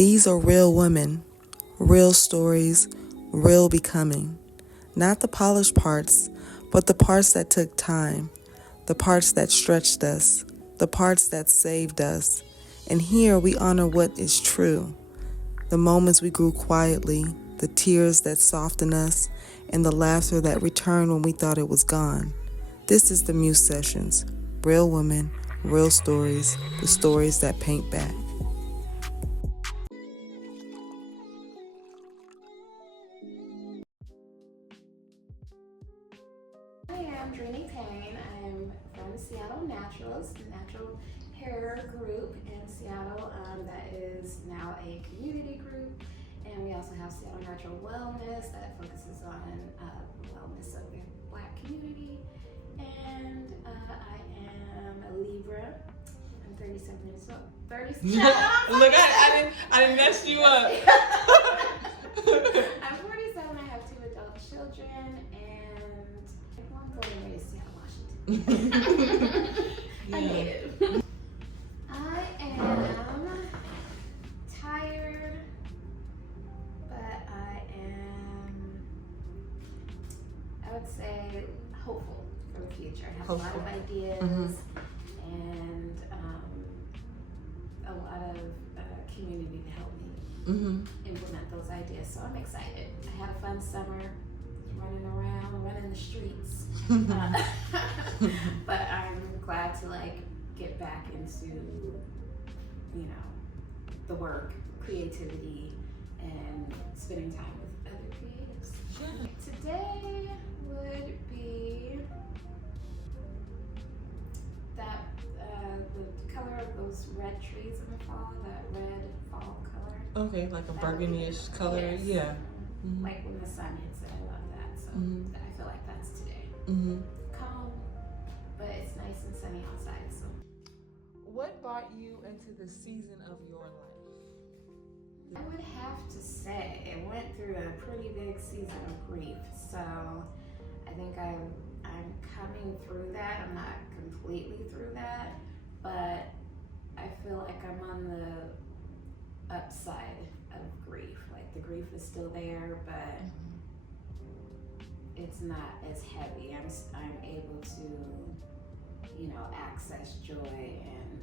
These are real women, real stories, real becoming. Not the polished parts, but the parts that took time, the parts that stretched us, the parts that saved us. And here we honor what is true. The moments we grew quietly, the tears that softened us, and the laughter that returned when we thought it was gone. This is the Muse Sessions. Real women, real stories, the stories that paint back. I am Dreeny Paine. I am from Seattle Naturals, the natural hair group in Seattle that is now a community group. And we also have Seattle Natural Wellness that focuses on the wellness of the Black community. And I am a Libra. I'm 37 minutes old. 37. Look, I didn't mess you up. I'm 47. I have 2 adult children, and I'm born and raised in Seattle, Washington. I hate it. I am tired, but I would say, hopeful for the future. I have a lot of ideas and a lot of community to help me implement those ideas. So I'm excited. I had a fun summer running around, running the streets. But I'm glad to get back into, the work, creativity, and spending time with other creatives. Yeah. Today would be that the color of those red trees in the fall, that red fall color. Okay, like a burgundy-ish color, yes. Yeah. Like when the sun hits it, I love that. So I feel like that's today. Calm, but it's nice and sunny outside. So. What brought you into the season of your life? I would have to say it went through a pretty big season of grief. So I think I'm coming through that. I'm not completely through that, but I feel like I'm on the upside of grief. Like the grief is still there, but it's not as heavy. I'm able to, access joy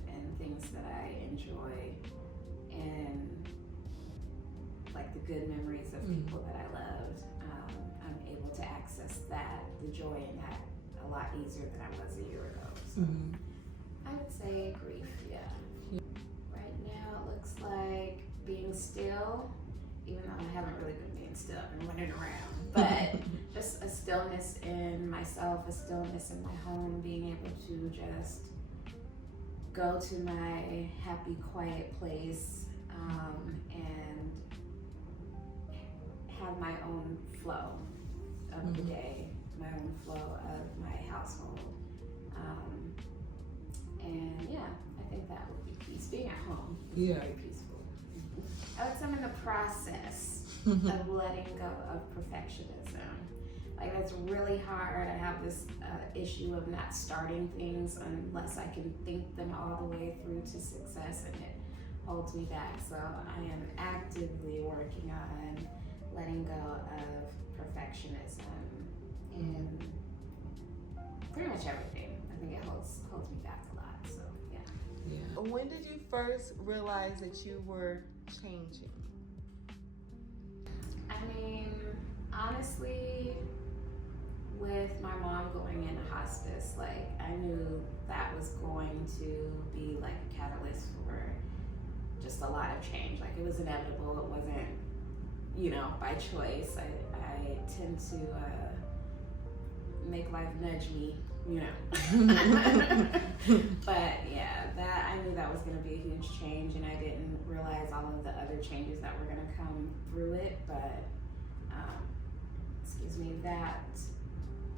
and things that I enjoy, and like the good memories of people that I loved. I'm able to access that, the joy in that, a lot easier than I was a year ago. So I would say grief, yeah. Right now it looks like being still, even though I haven't really been being still, I've been running around, but just a stillness in myself, a stillness in my home, being able to just go to my happy, quiet place and have my own flow of the day, my own flow of my household. And yeah, I think that would be peace. Being at home is very peaceful. I would say I'm in the process of letting go of perfectionism. Like that's really hard. I have this issue of not starting things unless I can think them all the way through to success, and it holds me back. So I am actively working on letting go of perfectionism in pretty much everything. I think it holds me back a lot. So yeah. When did you first realize that you were changing? I mean, honestly, with my mom going into hospice, I knew that was going to be like a catalyst for just a lot of change. Like it was inevitable. It wasn't, by choice. I tend to make life nudge me, But yeah, that I knew that was going to be a huge change, and I didn't realize all of the other changes that were going to come through it. But that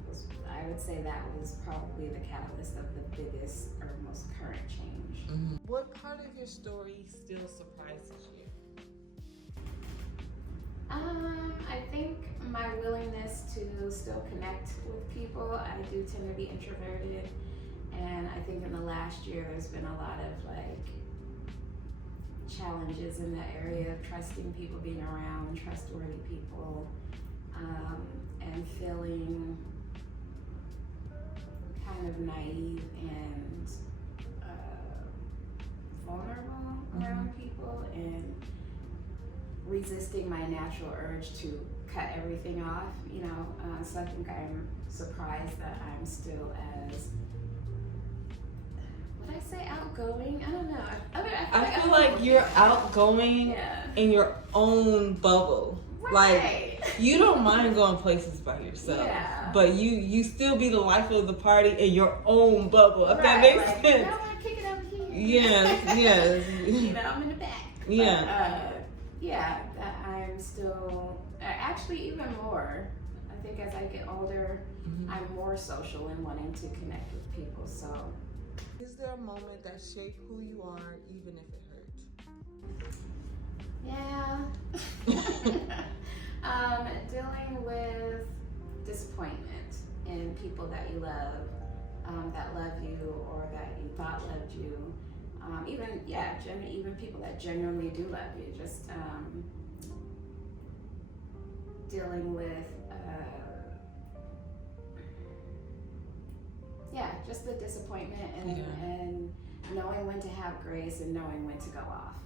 was, I would say that was probably the catalyst of the biggest or most current change. What part of your story still surprises you? I think my willingness to still connect with people. I do tend to be introverted, and I think in the last year there's been a lot of challenges in the area of trusting people, being around trustworthy people, and feeling kind of naive and vulnerable around people, and resisting my natural urge to cut everything off, you know. So I think I'm surprised that I'm still as, would I say outgoing? I don't know. I feel like you're outgoing in your own bubble. Right. Like, you don't mind going places by yourself, but you still be the life of the party in your own bubble, if that makes sense. You know, I want to kick it over here. Yes. You know, I'm in the back. Yeah. But, that I'm still, actually even more, I think as I get older, I'm more social and wanting to connect with people, so. Is there a moment that shaped who you are, even if it hurt? Yeah. Dealing with disappointment in people that you love, that love you or that you thought loved you. Even people that genuinely do love you. Just dealing with, just the disappointment and knowing when to have grace and knowing when to go off.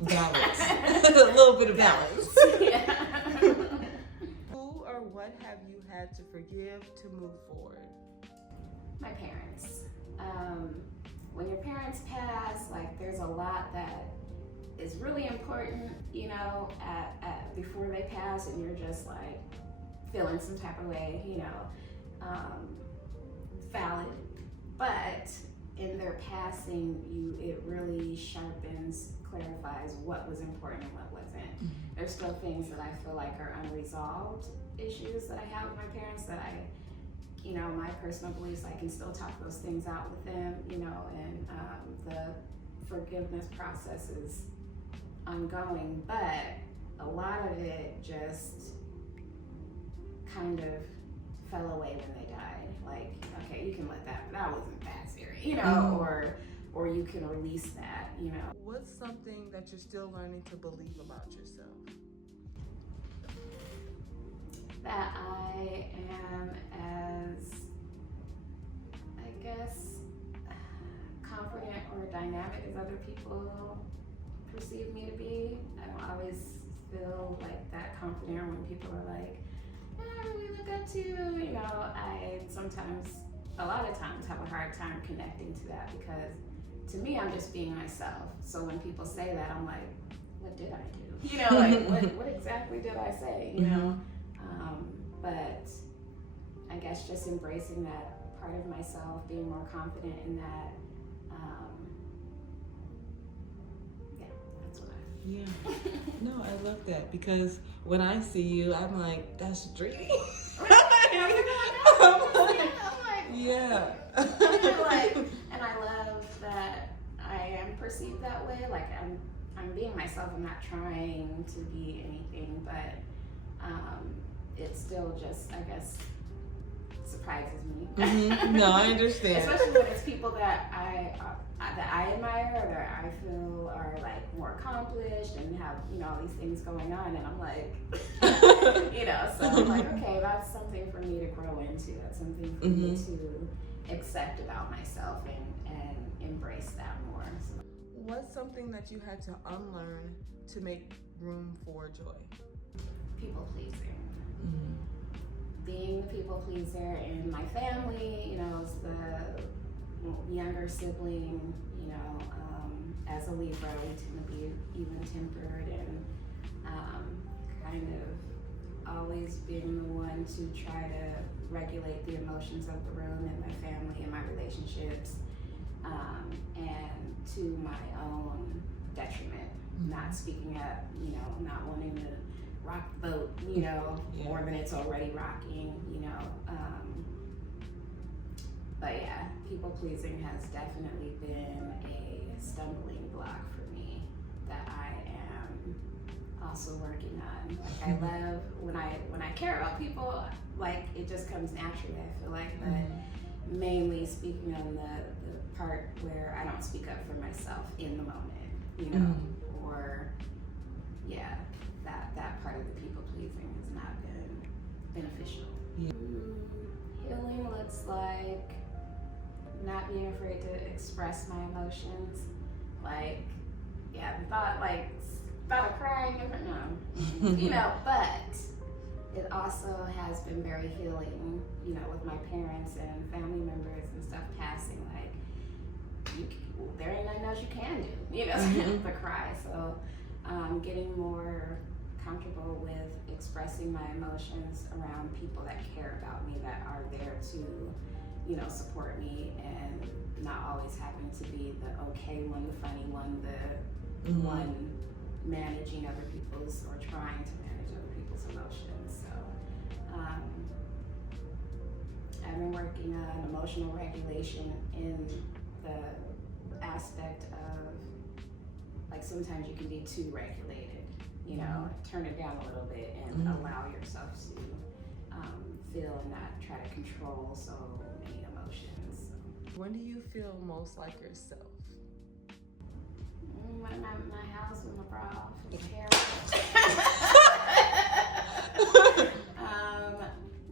Balance. A little bit of balance. Who or what have you had to forgive to move forward? My parents. When your parents pass, like, there's a lot that is really important, you know, at before they pass, and you're just like feeling some type of way, you know, valid. But in their passing, it really sharpens, clarifies what was important and what wasn't. There's still things that I feel like are unresolved issues that I have with my parents that you know, my personal beliefs, I can still talk those things out with them, you know, and the forgiveness process is ongoing, but a lot of it just kind of fell away when they died. Like, okay, you can let that wasn't that serious, you know, or you can release that, you know. What's something that you're still learning to believe about yourself? That I am as, I guess, confident or dynamic as other people perceive me to be. I don't always feel like that confident when people are like, who we look up to, you know. I sometimes, a lot of times, have a hard time connecting to that, because to me, I'm just being myself. So when people say that, I'm like, what did I do? You know, like, what exactly did I say, you know? But I guess just embracing that part of myself, being more confident in that. That's what I. Yeah. No, I love that, because when I see you, I'm like, that's Dreeny. Yeah. And I love that I am perceived that way. Like, I'm being myself. I'm not trying to be anything, but it still just, I guess, surprises me. No, I understand. Especially when it's people that I admire, or that I feel are like more accomplished and have, you know, all these things going on, and I'm like, you know, so I'm like, okay, that's something for me to grow into. That's something for me to accept about myself and embrace that more. So. What's something that you had to unlearn to make room for joy? People pleasing. Being the people pleaser in my family, you know, as the younger sibling, you know, as a Libra, we tend to be even-tempered, and kind of always being the one to try to regulate the emotions of the room and my family and my relationships, and to my own detriment, not speaking up, you know, not wanting to rock the boat, you know, more than it's already rocking, you know. But yeah, people pleasing has definitely been a stumbling block for me that I am also working on. Like, I love when I care about people, like, it just comes naturally, I feel like, but mainly speaking on the part where I don't speak up for myself in the moment. you know, or yeah, that part of the people pleasing has not been beneficial. Yeah. Healing looks like not being afraid to express my emotions. Like, yeah, the thought of crying, no, you know, but it also has been very healing, you know, with my parents and family members and stuff passing. Like, there ain't nothing else you can do, you know, but cry. So, getting more comfortable with expressing my emotions around people that care about me, that are there to, you know, support me, and not always having to be the okay one, the funny one, the one managing other people's, or trying to manage other people's emotions. So I've been working on emotional regulation in the aspect of, like, sometimes you can be too regulated, you know, turn it down a little bit and allow yourself to feel and not try to control so many emotions. When do you feel most like yourself? When I'm in my house with my bra off, it's terrible.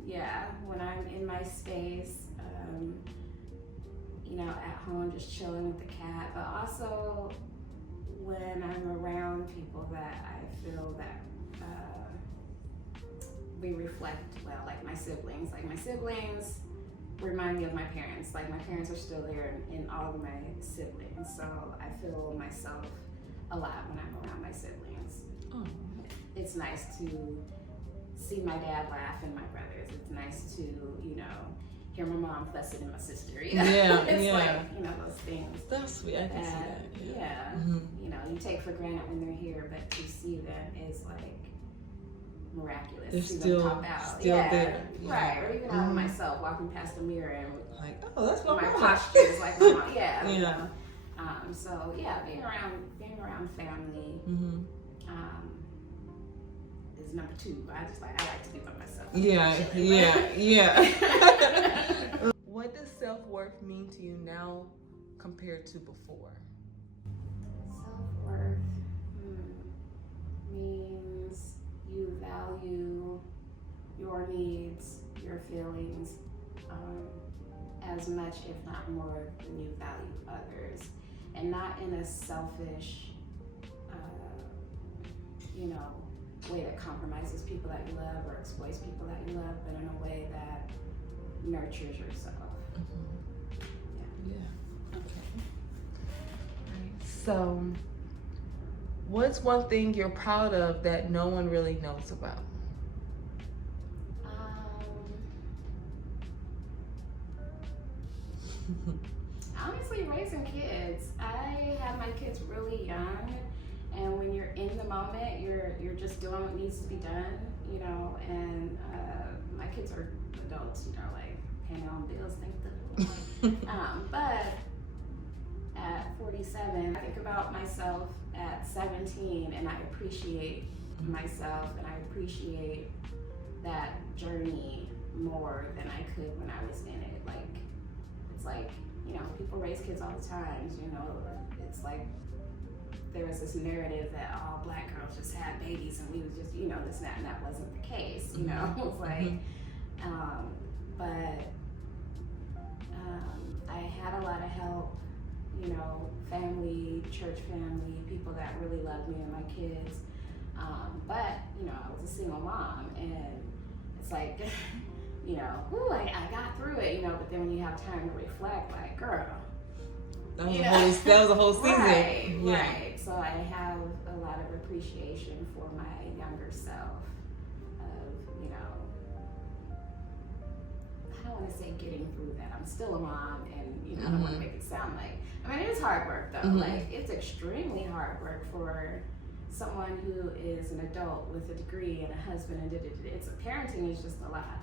Yeah, when I'm in my space, you know, at home just chilling with the cat, but also when I'm around people that I feel that we reflect well, like my siblings. Like, my siblings remind me of my parents. Like, my parents are still there in all of my siblings, so I feel myself a lot when I'm around my siblings. Oh. It's nice to see my dad laugh and my brothers. It's nice to, you know, hear my mom fussing at my sister. You know? Yeah, it's yeah. like, you know, those things. That's sweet. I can see that. Yeah. You know, you take for granted when they're here, but to see them is like miraculous. They're see still, them pop out. still there. Right. Or even I myself walking past the mirror and like, oh, that's what my my posture is like. My mom. Yeah. Yeah. You know? So yeah, being around family is number two. I like to be by myself. Yeah. What does self-worth mean to you now compared to before? Self-worth means you value your needs, your feelings, as much, if not more, than you value others. And not in a selfish, you know, way that compromises people that you love or exploits people that you love, but in a way that nurtures yourself. Yeah. Okay. Right. So, what's one thing you're proud of that no one really knows about? Honestly, raising kids. I had my kids really young, and when you're in the moment, you're just doing what needs to be done, you know. And my kids are adults, you know, like paying their own bills, thank the Lord. But at 47, I think about myself at 17, and I appreciate myself, and I appreciate that journey more than I could when I was in it. Like, it's like, you know, people raise kids all the time, you know. It's like there was this narrative that all black girls just had babies and we was just, you know, this and that, and that wasn't the case, you know. It was like, but I had a lot of help, you know, family, church family, people that really loved me and my kids. But, you know, I was a single mom, and it's like, you know, ooh, I got through it, you know, but then when you have time to reflect, like, girl. That was a whole season. Right, right. So I have a lot of appreciation for my younger self of, you know, I don't want to say getting through that. I'm still a mom, and, you know, I don't want to make it sound like, I mean, it is hard work, though. Like, it's extremely hard work for someone who is an adult with a degree and a husband, and it's parenting is just a lot.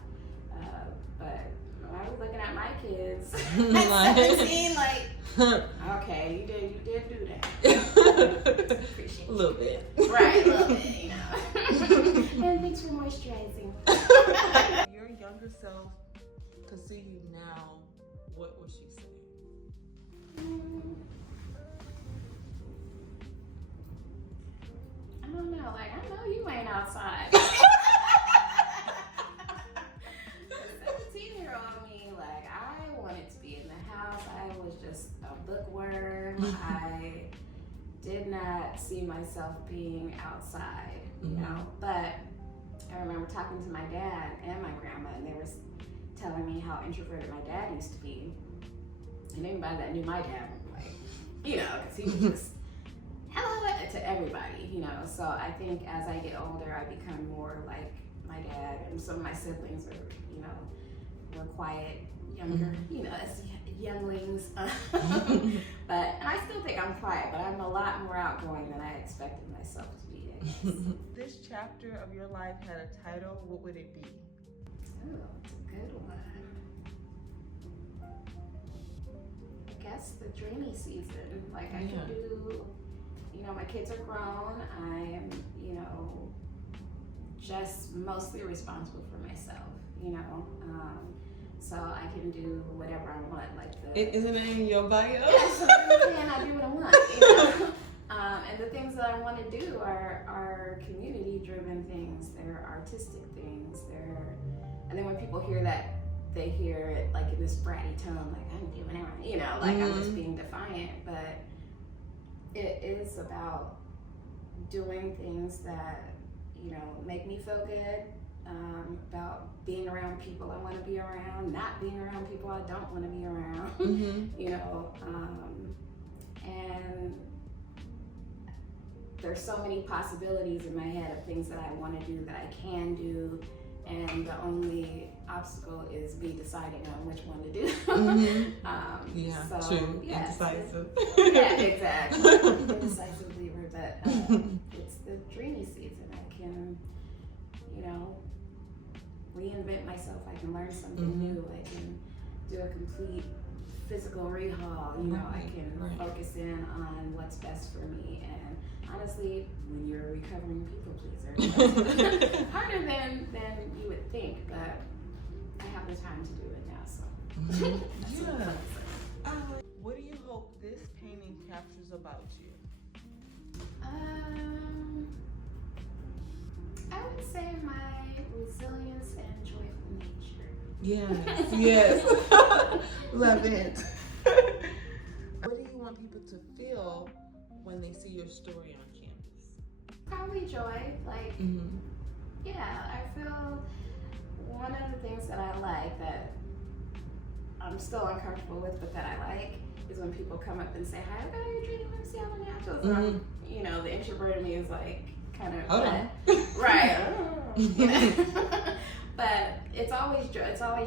But when I was looking at my kids at 17, like, okay, you did do that. Appreciate it. A little bit. Right, a little bit, you know. And thanks for moisturizing. Your younger self could see you now, what would she say? know you ain't outside. 17-year-old me, like, I wanted to be in the house. I was just a bookworm. I did not see myself being outside, you know. But I remember talking to my dad and my grandma, and they were telling me how introverted my dad used to be. And anybody that knew my dad was like, you know, because he was just hello to everybody, you know. So I think as I get older, I become more like my dad, and some of my siblings are, you know, were quiet, younger, you know, as younglings. But and I still think I'm quiet, but I'm a lot more outgoing than I expected myself to be. I guess. This chapter of your life had a title. What would it be? Oh, it's a good one. I guess the Dreeny season. Like I can do, you know, my kids are grown. I am, you know, just mostly responsible for myself, you know. So I can do whatever I want, like Isn't it in your bio? Yes, I do what I want, you know. And the things that I want to do are community-driven things. They're artistic things. And then when people hear that, they hear it like in this bratty tone, like I'm doing whatever, you know, like I'm just being defiant. But it is about doing things that, you know, make me feel good. About being around people I want to be around, not being around people I don't want to be around, you know, and there's so many possibilities in my head of things that I want to do, that I can do, and the only obstacle is me deciding on which one to do. True. Yes, Indecisive. yeah, exactly. Indecisive leaver, but it's the Dreeny season. I can, you know, reinvent myself. I can learn something new. I can do a complete physical rehaul. You know, I can focus in on what's best for me. And honestly, when you're a recovering people pleaser, it's harder than you would think. But I have the time to do it now. So. What do you hope this painting captures about you? I would say my resilience and joyful nature. Yes. Love it. What do you want people to feel when they see your story on campus? Probably joy. Like, yeah, I feel one of the things that I like that I'm still uncomfortable with, but that I like, is when people come up and say, hi, I've got your dream, let me see how the naturals. You know, the introvert in me is like, kind of, right. But it's always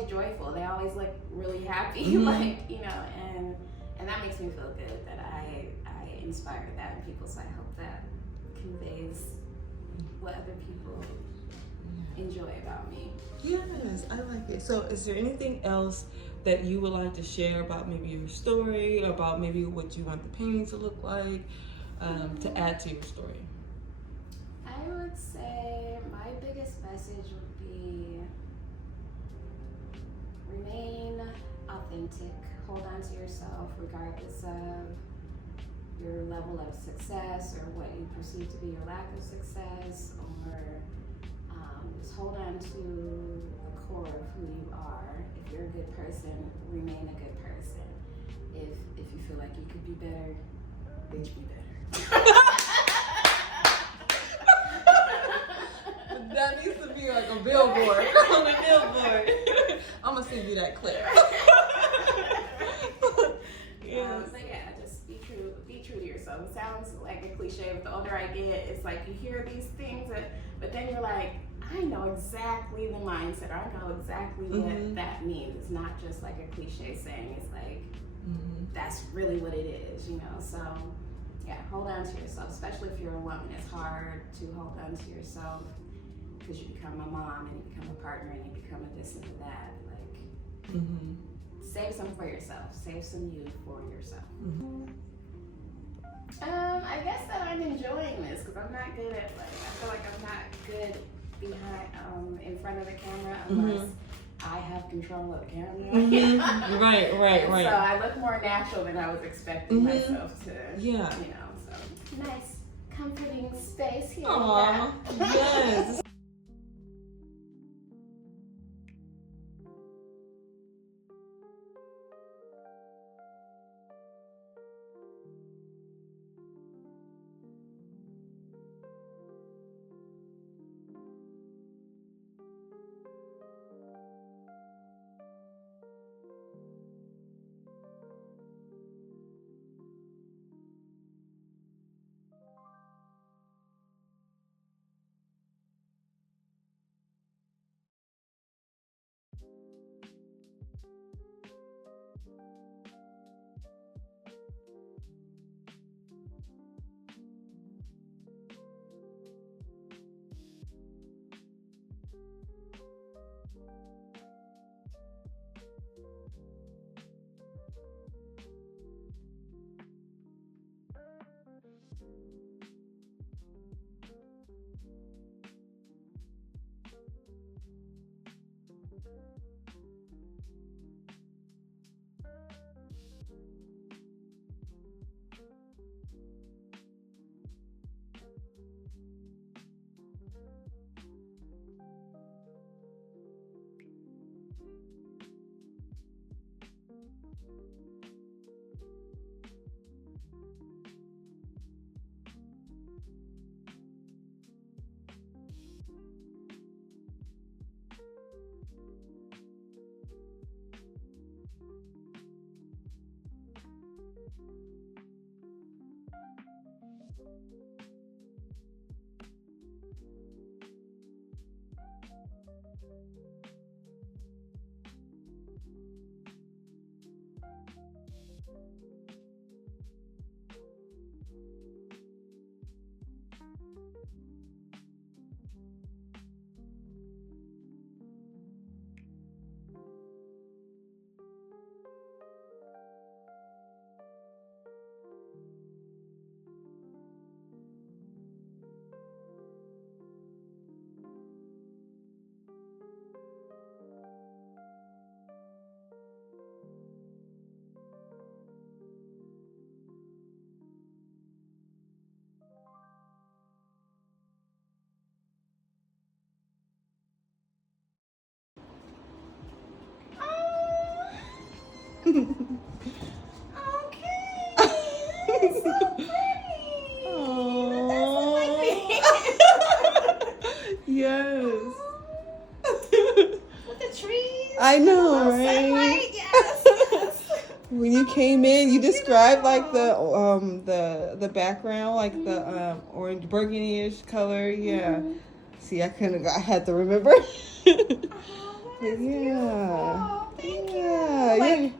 joyful. They always look really happy, like, you know, and that makes me feel good that I inspire that in people. So I hope that conveys what other people enjoy about me. Yes, I like it. So is there anything else that you would like to share about maybe your story, about maybe what you want the painting to look like, to add to your story? I would say my biggest message would be remain authentic, hold on to yourself regardless of your level of success or what you perceive to be your lack of success, or just hold on to the core of who you are. If you're a good person, remain a good person. If you feel like you could be better, bitch, be better. That needs to be like a billboard on the billboard. I'm gonna send you that clip. So yeah, just be true to yourself. It sounds like a cliche, but the older I get, it's like you hear these things, but then you're like, I know exactly the mindset, or I know exactly what that means. It's not just like a cliche saying, it's like, that's really what it is, you know? So yeah, hold on to yourself, especially if you're a woman. It's hard to hold on to yourself because you become a mom and you become a partner and you become a this and a that. Like, save some for yourself. Save some you for yourself. I guess that I'm enjoying this because I'm not good at, like, I feel like I'm not good behind, in front of the camera unless I have control of the camera. Right. So I look more natural than I was expecting myself to, you know, so nice comforting space here. Aw, yes. Okay. That's so pretty. Aww. That doesn't like me. Yes. With the trees. I know, and the right? Sunlight. Yes, yes. When you came in, you described like the background, like the orange burgundy-ish color. Yeah. Mhm. See, I had to remember. Oh, that is beautiful. Thank Yeah. you. Like,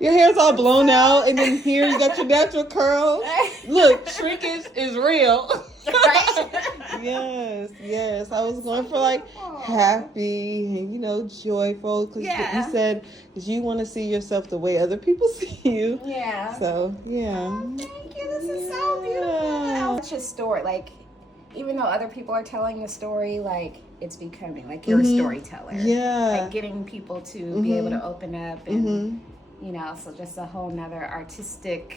Your hair's all blown out, and then here you got your natural curls. Look, shrinkage is real. right? Yes. I was going for like happy and joyful because Yeah. you said that you want to see yourself the way other people see you. Yeah. So yeah. Oh, thank you. This is so beautiful. Such a story. Like, even though other people are telling the story, like, it's becoming like you're a storyteller. Yeah. Like getting people to be able to open up and Mm-hmm. so just a whole nother artistic